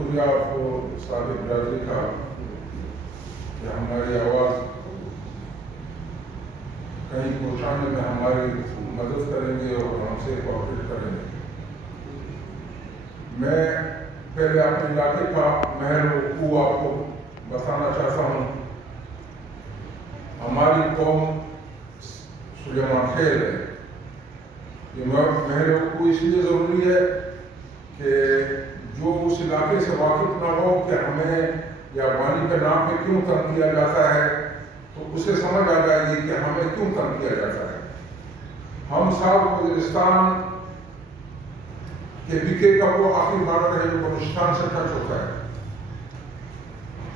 شکریہ آپ کو ساری برادری کا کہ ہماری آواز کہیں پہنچانے میں ہماری مدد کریں گے اور ہم سے کوآپریٹ کریں گے۔ میں پہلے اپنے علاقے کا محل وقوع آپ کو بتانا چاہتا ہوں۔ ہماری قوم سلیمان خیل ہے۔ یہ محل وقوع اس لیے ضروری ہے کہ جو اس علاقے سے واقف نہ ہو کہ ہمیں یا بانی کے نام پہ کیوں تنگ کیا جاتا ہے تو اسے سمجھ آ جائے گی کہ ہمیں کیوں تنگ کیا جاتا ہے۔ ہم ساؤتھ وزیرستان کے بیکے کا وہ آخری بارڈر ہے جو بلوچستان سے ٹچ ہوتا ہے۔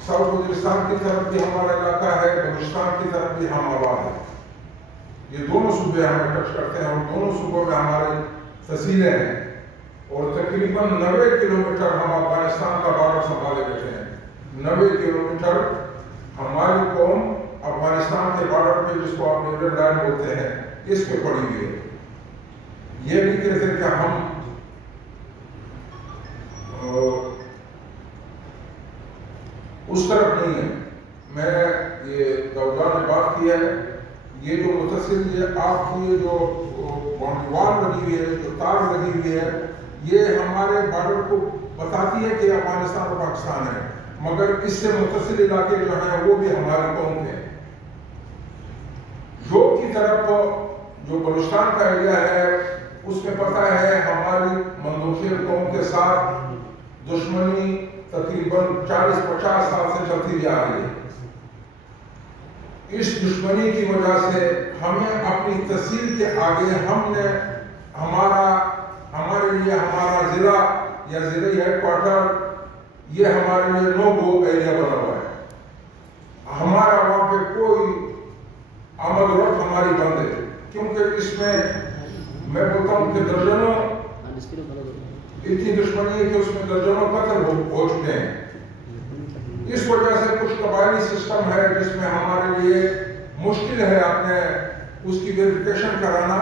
ساؤتھ وزیرستان کی طرف بھی ہمارا علاقہ ہے، بلوچستان کی طرف بھی ہم آباد ہے۔ یہ دونوں صوبے ہمیں ٹچ کرتے ہیں اور دونوں صوبوں میں ہمارے تحصیلیں ہیں اور تقریباً 90 کلومیٹر ہم افغانستان کا بارڈر سنبھالے بیٹھے ہیں۔ 90 کلومیٹر ہماری قوم افغانستان کے بارڈر پہ، جس کو آپ نیوٹرل لائن بولتے ہیں، اس پہ پڑی ہوئی ہے۔ یہ بھی کہتے ہیں کہ ہم اس طرف نہیں ہیں۔ میں یہ داؤدہ نے بات کی ہے، یہ جو متصل یہ آپ کی یہ جو باؤنڈری وال لگی ہوئی ہے، جو تار لگی ہوئی ہے، یہ ہمارے بارڈر کو بتاتی ہے کہ افغانستان اور پاکستان ہے، مگر اس سے متصل علاقے جو ہیں وہ بھی ہماری قوم کے ہیں۔ جوب کی طرف جو بلوچستان کا ایریا ہے اس میں پتہ ہے ہماری مندوخیل قوم کے ساتھ دشمنی تقریباً 40-50 سال سے چلتی آ رہی ہے۔ اس دشمنی کی وجہ سے ہمیں اپنی تحصیل کے آگے ہمارے لیے ہمارا ضلع یا ضلعی ہیڈ کوارٹر یہ ہمارے لیے نو گو ایریا بنا ہوا ہے۔ ہمارا وہاں پہ کوئی آمد و رفت ہماری بند ہے، کیونکہ اس میں بولتا ہوں کہ درجنوں اتنی دشمنی ہے کہ اس میں درجنوں قتل ہو چکے ہیں۔ اس وجہ سے کچھ قبائلی سسٹم ہے جس میں ہمارے لیے مشکل ہے اپنے اس کی ویریفیکیشن کرانا،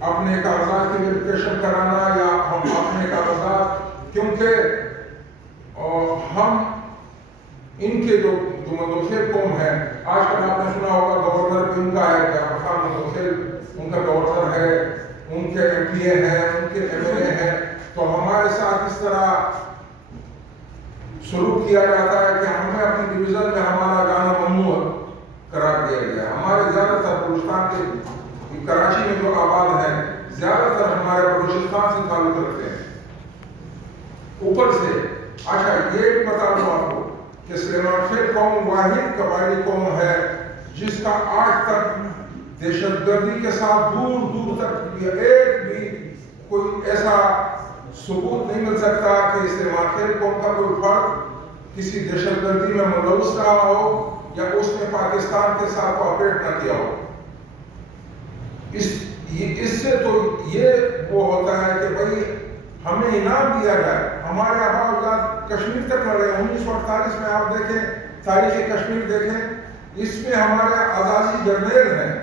اپنے کاغذات کی ویریفیکیشن کرانا یا ہم اپنے کاغذات، کیونکہ ہم ان کے جو مندوخیل قوم ہے، آج کل آپ نے سنا ہوگا گورنر بھی ان کا ہے، جعفر خان مندوخیل ان کا گورنر ہے، ان کے ایم پی اے ہیں، ان کے ایم ایل اے ہیں، تو ہمارے ساتھ اس طرح سلوک کیا جاتا ہے کہ ہمیں اپنی ڈویژن میں ہمارا جانا ممنوع قرار دیا گیا ہے۔ ہمارے زیادہ تر بلوچستان کے کراچی میں جو آباد ہیں زیادہ تر ہمارے بلوچستان سے تعلق رکھتے ہیں۔ اوپر سے اچھا یہ بھی بتا دوں آپ کو کہ سلیمان خیل قوم واحد قبائلی قوم ہے جس کا آج تک دہشت گردی کے ساتھ دور دور تک ایک بھی کوئی ایسا ثبوت نہیں مل سکتا کہ سلیمان خیل قوم کا کوئی فرد کسی دہشت گردی میں ملوث رہا ہو یا اس نے پاکستان کے ساتھ کوآپریٹ نہ کیا ہو۔ اس سے تو یہ وہ ہوتا ہے کہ بھائی ہمیں انعام دیا جائے۔ ہمارے آباء و اجداد کشمیر تک لڑے، 1948 میں آپ دیکھیں تاریخ کشمیر دیکھیں، اس میں ہمارے اعزازی جرنیل ہیں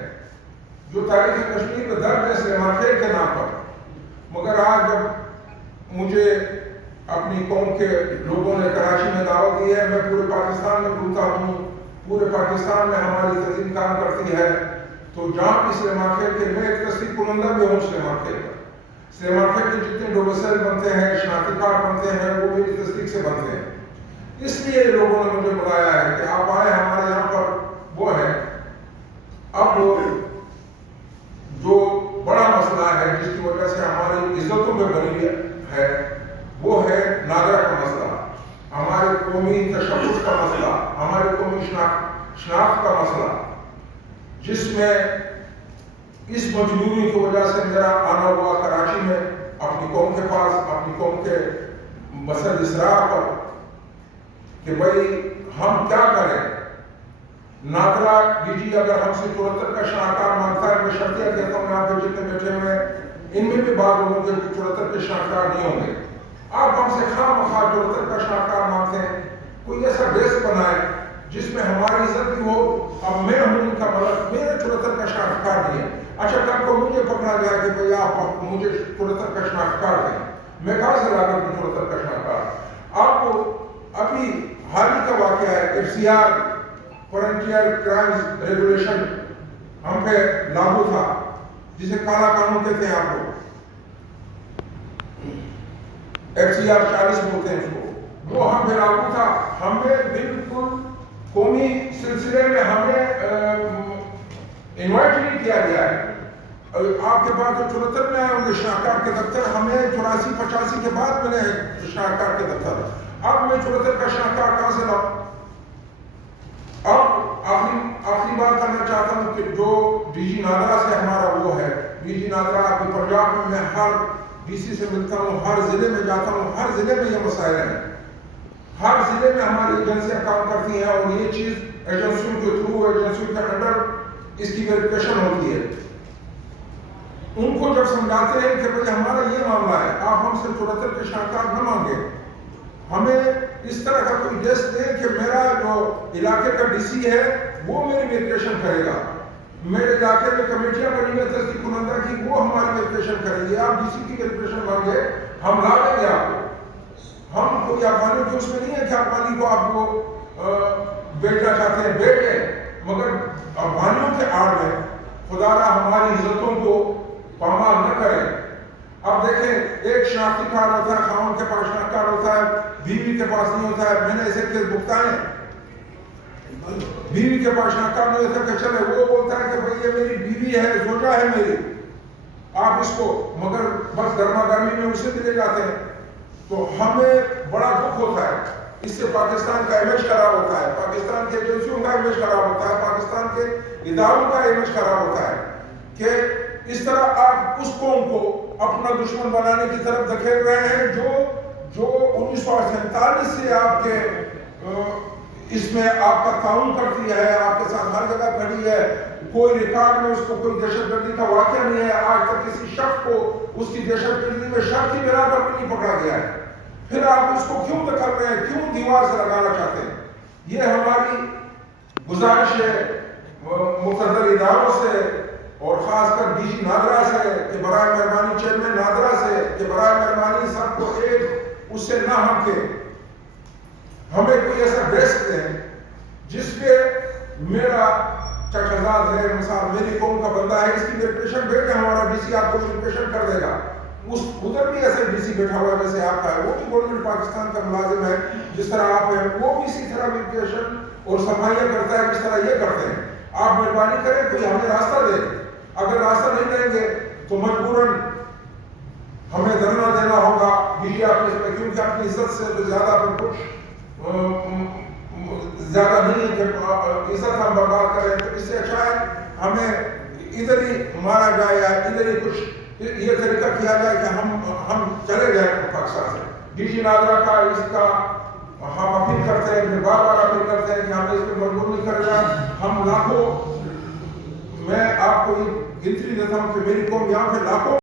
جو تاریخ کشمیر میں درج ہے سلیمان خیل کے نام پر، مگر آج جب مجھے اپنی قوم کے لوگوں نے کراچی میں دعوت دی ہے، میں پورے پاکستان میں گھومتا ہوں، پورے پاکستان میں ہماری تنظیم کام کرتی ہے، تو جہاں بھی سلیمان خیل کے میں ایک تصدیق کنندہ بھی ہوں سلیمان خیل کا۔ سلیمان خیل کے جتنے ڈومیسائل بنتے ہیں، شناختی کارڈ بنتے ہیں، وہ میری تصدیق سے بنتے ہیں۔ اس لیے لوگوں نے مجھے بلایا ہے کہ آپ آئے ہمارے یہاں پر۔ وہ ہے اب جو بڑا مسئلہ ہے جس کی وجہ سے ہماری عزتوں میں بنی ہے وہ ہے ناظرہ کا مسئلہ، ہمارے قومی تشخص کا مسئلہ، ہمارے قومی شناخت کا مسئلہ، جس میں اس مجبوری کی وجہ سے میرا آنا ہوا کراچی میں اپنی قوم کے پاس، اپنی قوم کے مسئلہ اسرار پر کہ بھائی ہم کیا کریں۔ ناکرا ڈی جی اگر ہم سے 74 کا شاہکار مانگتا ہے، میں شرطیہ کہتا ہوں یہاں پہ جتنے بیٹھے ہوئے ہیں ان میں بھی بعض لوگوں کے 74 کے شاہکار نہیں ہوں گے۔ آپ ہم سے خواہ مخواہ 74 کا شاہکار مانگتے ہیں، کوئی ایسا ڈیسک بنائے جس میں ہماری عزت بھی ہو۔ اب میں ہوں ان کا ملک، میرے 74 کا شاہکار نہیں ہے۔ اچھا کل کو مجھے پکڑا گیا کہ بھئی آپ مجھے 74 کا شناخت کارڈ دیں، میں کہاں سے لا کر 74 کا شناخت کارڈ؟ آپ کو ابھی حال ہی کا واقعہ ہے FCR فرنٹیئر کرائمز ریگولیشن ہم پہ لاگو تھا، جسے کالا قانون کہتے ہیں آپ لوگ، FCR 40 بولتے ہیں اس کو، وہ ہم پہ لاگو تھا۔ ہمیں بالکل قومی سلسلے میں ہمیں انوائٹ نہیں کیا گیا ہے۔ آپ کے پاس جو 74 میں آئے ہوں گے شاہکار کے دفتر، ہمیں 84-85 کے بعد ملے ہیں شاہکار کے دفتر۔ اب میں 74 کا شاہکار کہاں سے لاؤں؟ اب آخری بات کرنا چاہتا ہوں کہ جو DG نادرا سے ہمارا وہ ہے، DG نادرا ابھی پنجاب میں ہر DC سے ملتا ہوں، ہر ضلع میں جاتا ہوں، ہر ضلع میں یہ مسائل ہیں، ہر ضلع میں ہماری ایجنسیاں کام کرتی ہیں، اور یہ چیز ایجنسیوں کے تھرو، ایجنسیوں کے انڈر اس کی ویریفیکیشن ہوتی ہے۔ ان کو جب سمجھاتے ہیں کہ بھئی ہمارا یہ معاملہ ہے، آپ ہم سے 74 کے شاہکار نہ مانگے، ہمیں اس طرح کا کوئی ڈیسک دیں کہ میرا جو علاقے کا DC ہے وہ میری ویریفیکیشن کرے گا، میرے علاقے میں کمیٹیاں بنی ہوئی تصدیق کنندہ کی، وہ ہماری ویریفیکیشن کرے گی۔ آپ DC کی ویریفیکیشن مانگے، ہم لا دیں گے آپ کو۔ ہم کوئی افغانیوں کے اس میں نہیں ہے کہ افغانی کو آپ کو بیٹنا چاہتے ہیں بیٹھیں، مگر افغانیوں کے آڑ میں خدا را ہماری عزتوں کو پامال نہ کریں۔ اب دیکھیں، ایک شناختی کارڈ ہوتا ہے، خاوند کے پاس شناختی کارڈ ہوتا ہے، بیوی کے پاس نہیں ہوتا ہے۔ میں نے ایسے کیس بھگتائے، بیوی کے پاس شناختی کارڈ نہیں ہوتا کہ چلے وہ بولتا ہے کہ بھئی یہ میری بیوی ہے، زوجہ ہے میری، آپ اس کو، مگر بس گرما گرمی میں اسے دلے جاتے ہیں۔ تو ہمیں بڑا دکھ ہوتا ہے، اس سے پاکستان کا امیج خراب ہوتا ہے، پاکستان کے ایجنسیوں کا امیج خراب ہوتا ہے، پاکستان کے اداروں کا امیج خراب ہوتا ہے کہ اس طرح آپ اس قوم کو اپنا دشمن بنانے کی طرف دھکیل رہے ہیں جو 1947 سے آپ کے اس میں آپ کا تعاون کرتی ہے، آپ کے ساتھ ہر جگہ کھڑی ہے، کوئی ریکارڈ میں اس کو کوئی دہشت گردی کا واقعہ نہیں ہے، آج تک کسی شخص کو اس کی دہشت گردی میں شک کی بنا پر بھی نہیں پکڑا گیا ہے۔ پھر آپ اس کو کیوں دکھل رہے ہیں، کیوں دیوار سے لگانا چاہتے ہیں؟ یہ ہماری گزارش ہے مقتدر اداروں سے، اور خاص کر DG نادرا سے کہ برائے مہربانی، چیئرمین نادرا سے کہ برائے مہربانی سب کو ایک اس سے نہ ہم کے ہمیں کوئی ایسا ڈیسک دیں جس پہ میرا چچزاد ہے، مثال میری قوم کا بندہ ہے، اس کی ویریفیکیشن بھیجیں، ہمارا DC آپ کو ویریفیکیشن کر دے گا۔ ادھر بھی ایسے DC بیٹھا ہوا ہے جیسے آپ کا ہے، وہ بھی گورنمنٹ پاکستان کا ملازم ہے جس طرح آپ ہیں، وہ بھی اسی طرح ویریفیکیشن اور سرمایہ کرتا ہے جس طرح یہ کرتے ہیں۔ آپ مہربانی کریں، کوئی ہمیں راستہ دے، اگر راستہ نہیں دیں گے تو مجبوراً ہمیں دھرنا دینا ہوگا DG آفس میں، کیونکہ اپنی عزت سے تو زیادہ پھر کچھ زیادہ نہیں ہے کہ عزت ہم برباد کریں، تو اس سے اچھا ہے ہمیں ادھر ہی مارا جائے یا ادھر ہی کچھ یہ طریقہ کیا جائے کہ ہم چلے جائیں پاکستان سے۔ DG نادرا کا اس کا ہم اپیل کرتے ہیں، پھر بار بار اپیل کرتے ہیں کہ ہمیں اس پہ مجبور نہیں کرے گا۔ ہم لاکھوں، میں آپ کو یہ گنتی دیتا ہوں کہ میری قوم یہاں پہ لاکھوں